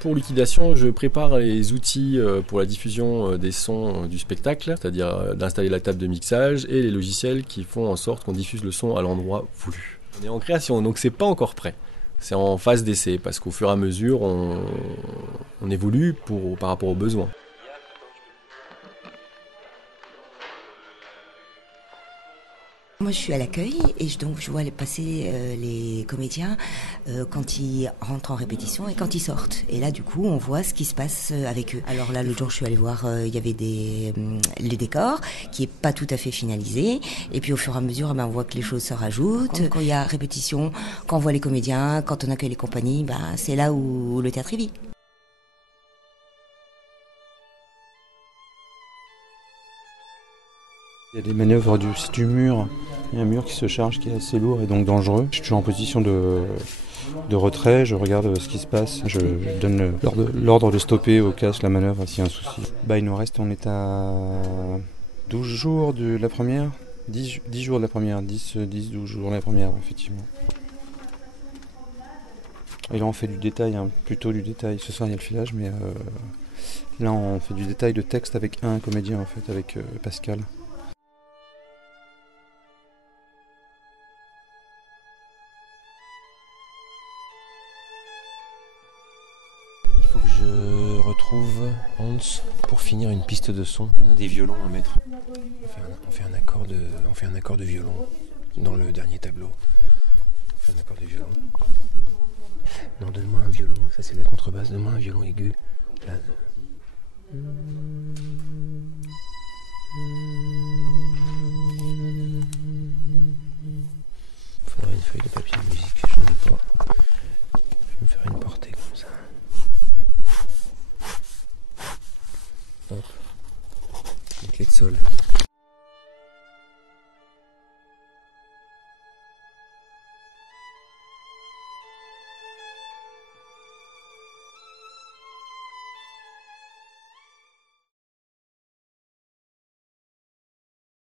Pour Liquidation, je prépare les outils pour la diffusion des sons du spectacle, c'est-à-dire d'installer la table de mixage et les logiciels qui font en sorte qu'on diffuse le son à l'endroit voulu. On est en création, donc c'est pas encore prêt. C'est en phase d'essai, parce qu'au fur et à mesure, on évolue par rapport aux besoins. Moi je suis à l'accueil et donc je vois passer les comédiens quand ils rentrent en répétition et quand ils sortent. Et là du coup on voit ce qui se passe avec eux. Alors là l'autre jour je suis allée voir, il y avait les décors qui est pas tout à fait finalisé. Et puis au fur et à mesure on voit que les choses se rajoutent. Quand il y a répétition, quand on voit les comédiens, quand on accueille les compagnies, c'est là où le théâtre vit. Il y a des manœuvres du mur. Il y a un mur qui se charge, qui est assez lourd et donc dangereux. Je suis toujours en position de retrait, je regarde ce qui se passe. Je donne l'ordre de stopper au cas où la manœuvre s'il y a un souci. Il nous reste, on est à 12 jours de la première, 10 jours de la première, 12 jours de la première, effectivement. Et là on fait du détail, plutôt du détail. Ce soir il y a le filage, mais là on fait du détail de texte avec un comédien en fait, avec Pascal. Il faut que je retrouve Hans pour finir une piste de son. On a des violons à mettre. On fait un accord de violon dans le dernier tableau. On fait un accord de violon. Non, donne-moi un violon. Ça c'est la contrebasse. Donne-moi un violon aigu. Là. Faudrait une feuille de papier de musique. J'en ai pas. Je vais me faire une portée comme ça. Hop. Une clé de sol.